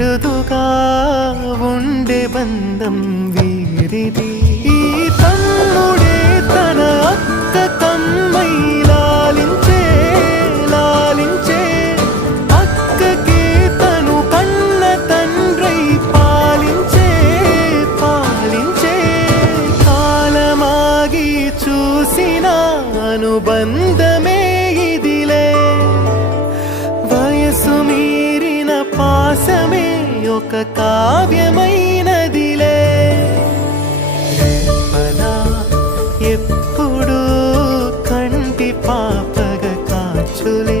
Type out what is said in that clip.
అరుదుగా ఉండే బంధం వీరిది. ఈ తమ్ముడే తన అక్క కమ్మై లాలించే లాలించే, అక్కకే తను కన్న తండ్రై పాలించే పాలించే. కాలమాగి చూసిన అనుబంధమే ఇదిలే, వయసు మీరిన పాసమే ఒక కావ్యమైనదిలే. రేపలా ఎప్పుడు కంటి పాపగ కాచులే.